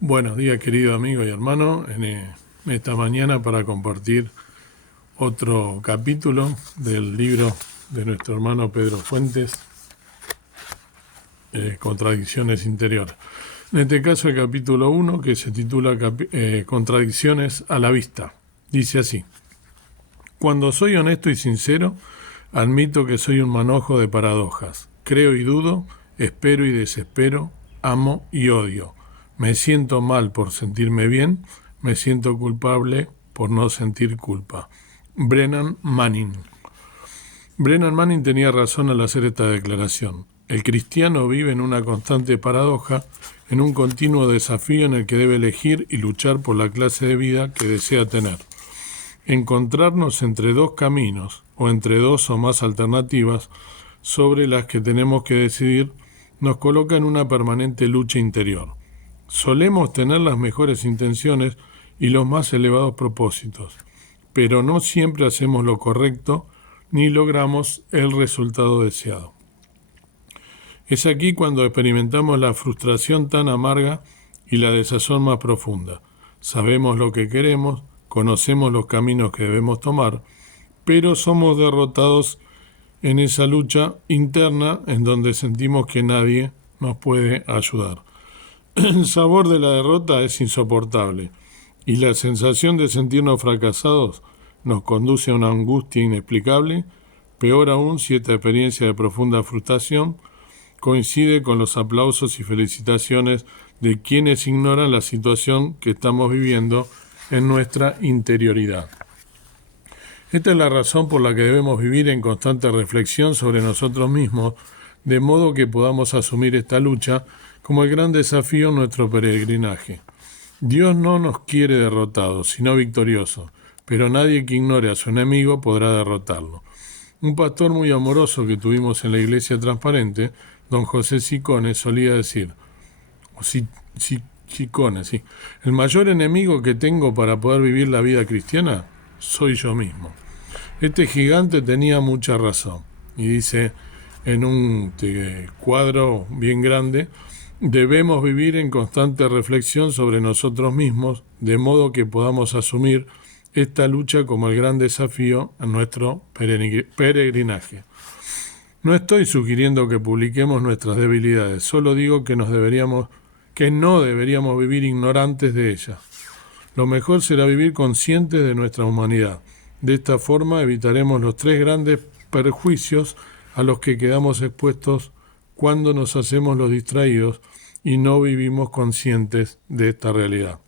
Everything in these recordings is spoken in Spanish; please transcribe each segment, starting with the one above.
Buenos días, querido amigo y hermano, esta mañana para compartir otro capítulo del libro de nuestro hermano Pedro Fuentes, Contradicciones Interiores. En este caso el capítulo 1, que se titula Contradicciones a la vista. Dice así: Cuando soy honesto y sincero, admito que soy un manojo de paradojas. Creo y dudo, espero y desespero, amo y odio. Me siento mal por sentirme bien, me siento culpable por no sentir culpa. Brennan Manning. Brennan Manning tenía razón al hacer esta declaración. El cristiano vive en una constante paradoja, en un continuo desafío en el que debe elegir y luchar por la clase de vida que desea tener. Encontrarnos entre dos caminos o entre dos o más alternativas sobre las que tenemos que decidir nos coloca en una permanente lucha interior. Solemos tener las mejores intenciones y los más elevados propósitos, pero no siempre hacemos lo correcto ni logramos el resultado deseado. Es aquí cuando experimentamos la frustración tan amarga y la desazón más profunda. Sabemos lo que queremos, conocemos los caminos que debemos tomar, pero somos derrotados en esa lucha interna en donde sentimos que nadie nos puede ayudar. El sabor de la derrota es insoportable y la sensación de sentirnos fracasados nos conduce a una angustia inexplicable, peor aún si esta experiencia de profunda frustración coincide con los aplausos y felicitaciones de quienes ignoran la situación que estamos viviendo en nuestra interioridad. Esta es la razón por la que debemos vivir en constante reflexión sobre nosotros mismos, de modo que podamos asumir esta lucha como el gran desafío en nuestro peregrinaje. Dios no nos quiere derrotados, sino victoriosos, pero nadie que ignore a su enemigo podrá derrotarlo. Un pastor muy amoroso que tuvimos en la Iglesia Transparente, don José Sicone, solía decir, Sicone, sí, el mayor enemigo que tengo para poder vivir la vida cristiana soy yo mismo. Este gigante tenía mucha razón, y dice en un cuadro bien grande: debemos vivir en constante reflexión sobre nosotros mismos, de modo que podamos asumir esta lucha como el gran desafío en nuestro peregrinaje. No estoy sugiriendo que publiquemos nuestras debilidades, solo digo que no deberíamos vivir ignorantes de ellas. Lo mejor será vivir conscientes de nuestra humanidad. De esta forma evitaremos los tres grandes perjuicios a los que quedamos expuestos cuando nos hacemos los distraídos y no vivimos conscientes de esta realidad.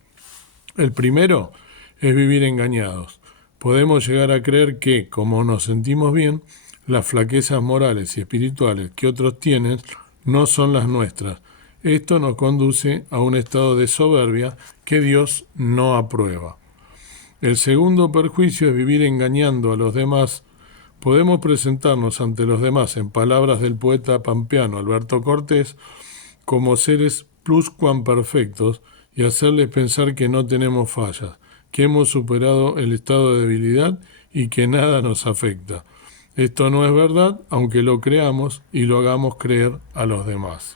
El primero es vivir engañados. Podemos llegar a creer que, como nos sentimos bien, las flaquezas morales y espirituales que otros tienen no son las nuestras. Esto nos conduce a un estado de soberbia que Dios no aprueba. El segundo perjuicio es vivir engañando a los demás. Podemos presentarnos ante los demás, en palabras del poeta pampeano Alberto Cortés, como seres pluscuamperfectos y hacerles pensar que no tenemos fallas, que hemos superado el estado de debilidad y que nada nos afecta. Esto no es verdad, aunque lo creamos y lo hagamos creer a los demás.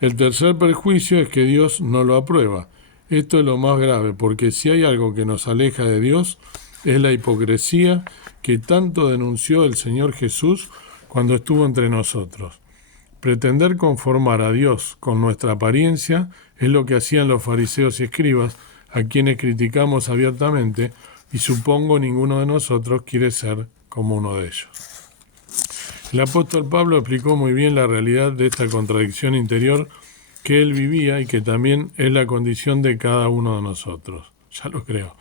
El tercer perjuicio es que Dios no lo aprueba. Esto es lo más grave, porque si hay algo que nos aleja de Dios, es la hipocresía que tanto denunció el Señor Jesús cuando estuvo entre nosotros. Pretender conformar a Dios con nuestra apariencia es lo que hacían los fariseos y escribas, a quienes criticamos abiertamente, y supongo ninguno de nosotros quiere ser como uno de ellos. El apóstol Pablo explicó muy bien la realidad de esta contradicción interior que él vivía y que también es la condición de cada uno de nosotros. Ya lo creo.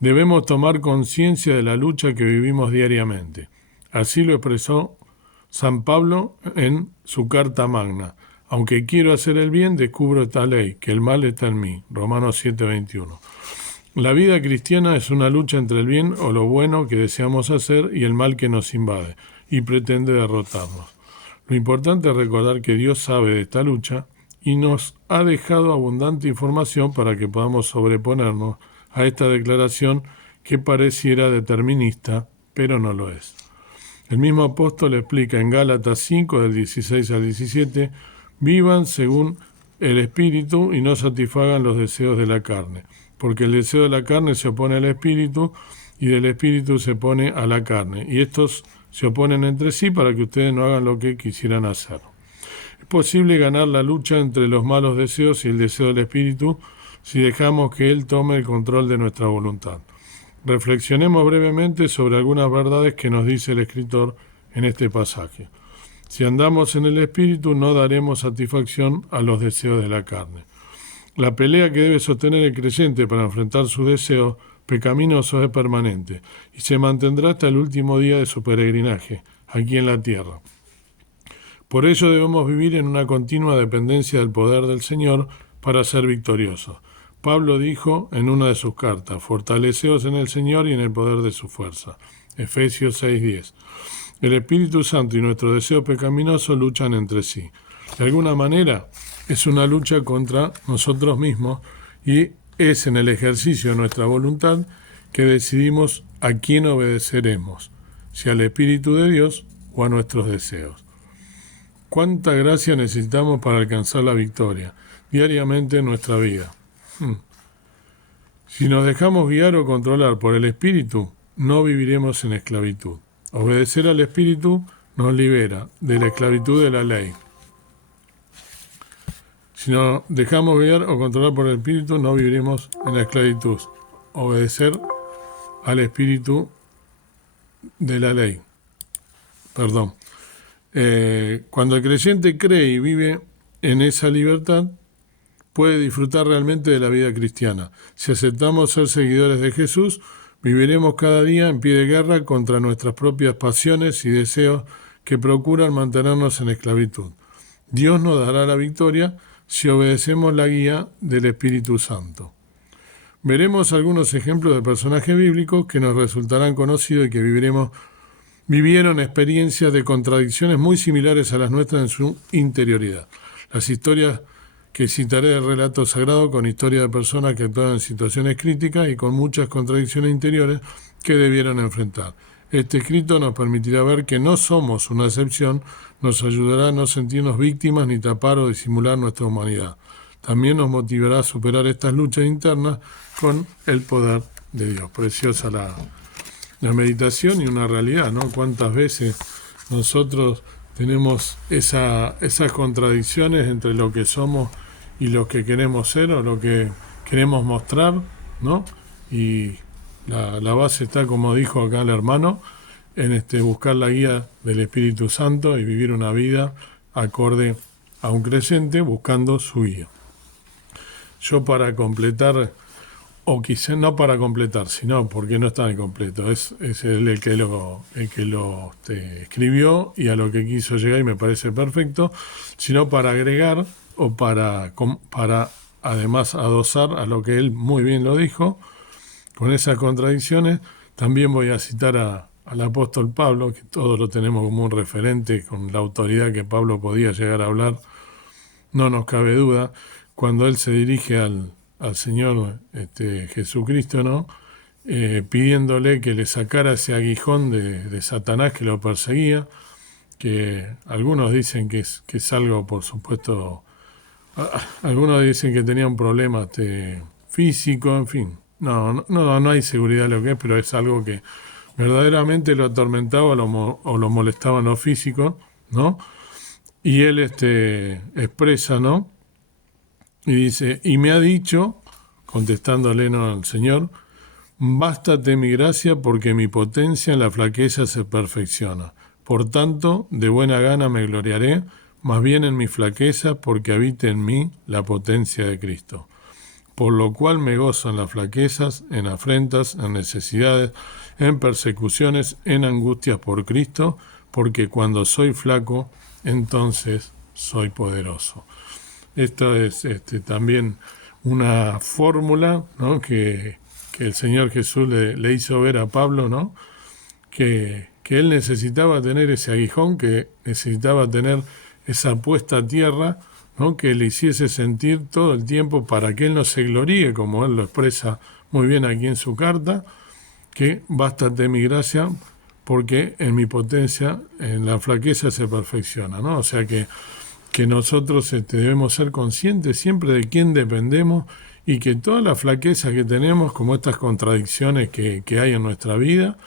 Debemos tomar conciencia de la lucha que vivimos diariamente. Así lo expresó San Pablo en su carta magna. Aunque quiero hacer el bien, descubro esta ley, que el mal está en mí. Romanos 7:21. La vida cristiana es una lucha entre el bien o lo bueno que deseamos hacer y el mal que nos invade y pretende derrotarnos. Lo importante es recordar que Dios sabe de esta lucha y nos ha dejado abundante información para que podamos sobreponernos a esta declaración que pareciera determinista, pero no lo es. El mismo apóstol explica en Gálatas 5, del 16 al 17, vivan según el espíritu y no satisfagan los deseos de la carne, porque el deseo de la carne se opone al espíritu y del espíritu se opone a la carne, y estos se oponen entre sí para que ustedes no hagan lo que quisieran hacer. Es posible ganar la lucha entre los malos deseos y el deseo del espíritu si dejamos que él tome el control de nuestra voluntad. Reflexionemos brevemente sobre algunas verdades que nos dice el escritor en este pasaje. Si andamos en el espíritu, no daremos satisfacción a los deseos de la carne. La pelea que debe sostener el creyente para enfrentar sus deseos pecaminosos es permanente y se mantendrá hasta el último día de su peregrinaje, aquí en la tierra. Por ello debemos vivir en una continua dependencia del poder del Señor para ser victoriosos. Pablo dijo en una de sus cartas: fortaleceos en el Señor y en el poder de su fuerza. Efesios 6:10. El Espíritu Santo y nuestro deseo pecaminoso luchan entre sí. De alguna manera es una lucha contra nosotros mismos y es en el ejercicio de nuestra voluntad que decidimos a quién obedeceremos, si al Espíritu de Dios o a nuestros deseos. ¿Cuánta gracia necesitamos para alcanzar la victoria diariamente en nuestra vida? Si nos dejamos guiar o controlar por el Espíritu, no viviremos en esclavitud. Obedecer al Espíritu nos libera de la esclavitud de la ley. Si nos dejamos guiar o controlar por el Espíritu, no viviremos en la esclavitud. Obedecer al Espíritu de la ley. Perdón. Cuando el creyente cree y vive en esa libertad, puede disfrutar realmente de la vida cristiana. Si aceptamos ser seguidores de Jesús, viviremos cada día en pie de guerra contra nuestras propias pasiones y deseos que procuran mantenernos en esclavitud. Dios nos dará la victoria si obedecemos la guía del Espíritu Santo. Veremos algunos ejemplos de personajes bíblicos que nos resultarán conocidos y que vivieron experiencias de contradicciones muy similares a las nuestras en su interioridad. Las historias que citaré del relato sagrado con historias de personas que actuaron en situaciones críticas y con muchas contradicciones interiores que debieron enfrentar. Este escrito nos permitirá ver que no somos una excepción, nos ayudará a no sentirnos víctimas ni tapar o disimular nuestra humanidad. También nos motivará a superar estas luchas internas con el poder de Dios. Preciosa la meditación y una realidad, ¿no? Cuántas veces nosotros tenemos esas contradicciones entre lo que somos y lo que queremos ser o lo que queremos mostrar, ¿no? Y la base está, como dijo acá el hermano, en buscar la guía del Espíritu Santo y vivir una vida acorde a un creyente buscando su guía. Yo para completar, o quizá no para completar, sino porque no está incompleto, es él el que lo escribió y a lo que quiso llegar y me parece perfecto, sino para agregar o para además adosar a lo que él muy bien lo dijo, con esas contradicciones. También voy a citar al apóstol Pablo, que todos lo tenemos como un referente, con la autoridad que Pablo podía llegar a hablar, no nos cabe duda, cuando él se dirige al Señor Jesucristo, ¿no? Pidiéndole que le sacara ese aguijón de Satanás que lo perseguía, que algunos dicen que es algo, por supuesto, algunos dicen que tenía un problema físico, en fin. No hay seguridad de lo que es, pero es algo que verdaderamente lo atormentaba o lo molestaba en lo físico, ¿no? Y él expresa, ¿no? Y dice, y me ha dicho, contestándole al Señor, bástate mi gracia porque mi potencia en la flaqueza se perfecciona. Por tanto, de buena gana me gloriaré, más bien en mi flaqueza, porque habite en mí la potencia de Cristo. Por lo cual me gozo en las flaquezas, en afrentas, en necesidades, en persecuciones, en angustias por Cristo, porque cuando soy flaco, entonces soy poderoso. Esto es también una fórmula, ¿no? que el Señor Jesús le hizo ver a Pablo, ¿no? que él necesitaba tener ese aguijón, que necesitaba tener esa puesta a tierra, ¿no? Que le hiciese sentir todo el tiempo para que él no se gloríe, como él lo expresa muy bien aquí en su carta, que bástate mi gracia porque en mi potencia, en la flaqueza se perfecciona, ¿no? O sea que que nosotros debemos ser conscientes siempre de quién dependemos y que todas las flaquezas que tenemos, como estas contradicciones que hay en nuestra vida,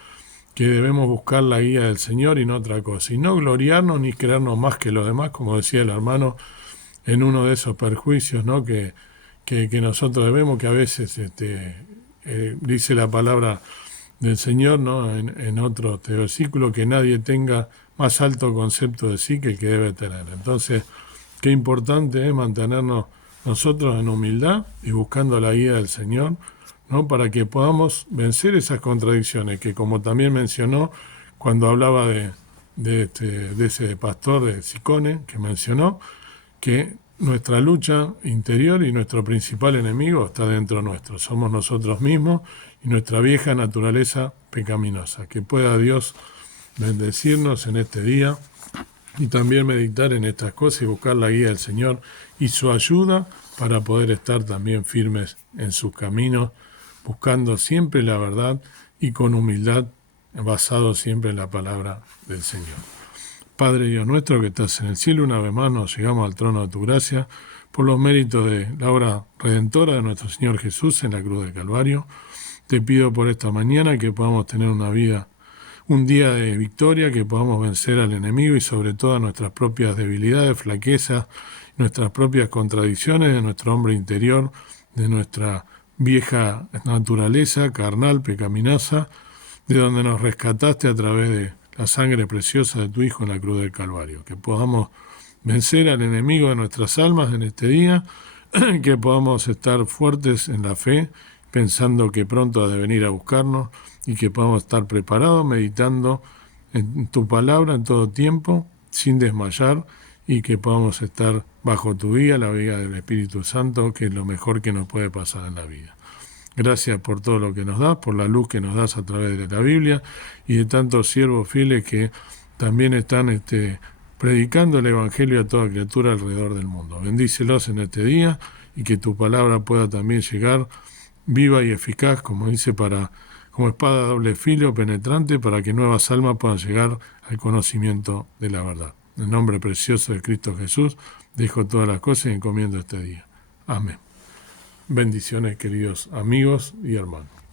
que debemos buscar la guía del Señor y no otra cosa, y no gloriarnos ni creernos más que los demás, como decía el hermano, en uno de esos perjuicios, ¿no? que nosotros debemos, que a veces dice la palabra del Señor, ¿no? en otro versículo, que nadie tenga más alto concepto de sí que el que debe tener. Entonces, qué importante es mantenernos nosotros en humildad y buscando la guía del Señor, ¿no? Para que podamos vencer esas contradicciones que, como también mencionó cuando hablaba de ese pastor de Sicone, que mencionó que nuestra lucha interior y nuestro principal enemigo está dentro nuestro, somos nosotros mismos y nuestra vieja naturaleza pecaminosa. Que pueda Dios bendecirnos en este día y también meditar en estas cosas y buscar la guía del Señor y su ayuda para poder estar también firmes en sus caminos, buscando siempre la verdad y con humildad, basado siempre en la palabra del Señor. Padre Dios nuestro que estás en el cielo, una vez más nos llegamos al trono de tu gracia por los méritos de la obra redentora de nuestro Señor Jesús en la cruz del Calvario. Te pido por esta mañana que podamos tener un día de victoria, que podamos vencer al enemigo y sobre todo a nuestras propias debilidades, flaquezas, nuestras propias contradicciones de nuestro hombre interior, de nuestra vieja naturaleza carnal, pecaminosa, de donde nos rescataste a través de la sangre preciosa de tu Hijo en la cruz del Calvario. Que podamos vencer al enemigo de nuestras almas en este día, que podamos estar fuertes en la fe, pensando que pronto ha de venir a buscarnos y que podamos estar preparados, meditando en tu palabra en todo tiempo, sin desmayar, y que podamos estar bajo tu guía, la guía del Espíritu Santo, que es lo mejor que nos puede pasar en la vida. Gracias por todo lo que nos das, por la luz que nos das a través de la Biblia y de tantos siervos fieles que también están predicando el Evangelio a toda criatura alrededor del mundo. Bendícelos en este día y que tu palabra pueda también llegar viva y eficaz, como dice, como espada de doble filo, penetrante, para que nuevas almas puedan llegar al conocimiento de la verdad. En el nombre precioso de Cristo Jesús, dejo todas las cosas y encomiendo este día. Amén. Bendiciones, queridos amigos y hermanos.